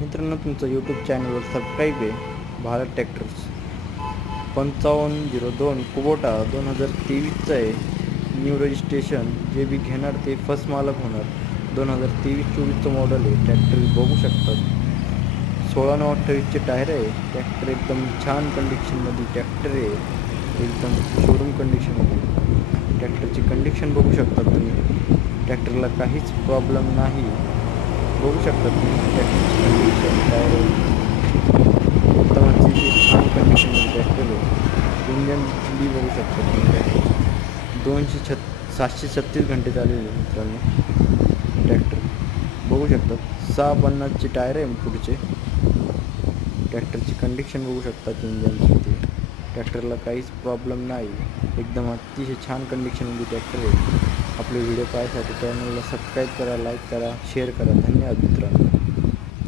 मित्रांनो, तुमचं यूट्यूब चॅनलवर सबस्क्राईब आहे. भारत ट्रॅक्टर्स 5502 कुबोटा 2023चं आहे. New registration. जे बी घेणार ते फर्स्ट मालक होणार. 2023-24चं मॉडेल आहे. ट्रॅक्टर बघू शकतात. 16/28चे टायर आहे. ट्रॅक्टर एकदम छान कंडिशनमध्ये ट्रॅक्टर आहे. एकदम शोरूम कंडिशनमध्ये ट्रॅक्टरची कंडिशन बघू शकता तुम्ही. ट्रॅक्टरला काहीच प्रॉब्लेम नाही. बघू शकता तुम्ही ट्रॅक्टरची कंडिशन. टायर एकदम छान कंडिशनमध्ये ट्रॅक्टर आहे. इंजन बी बघू शकता तुम्ही. 736 घंटे चाललेले मित्रांनो. ट्रॅक्टर बघू शकता. 650चे टायर आहे पुढचे. ट्रॅक्टरची कंडिशन बघू शकता. इंजनची ट्रॅक्टरला काहीच प्रॉब्लेम नाही. एकदम अतिशय छान कंडिशनमध्ये ट्रॅक्टर आहे. आपले व्हिडिओ पाहण्यासाठी चॅनलला सबस्क्राईब करा, लाईक करा, शेअर करा. धन्यवाद मित्रांनो.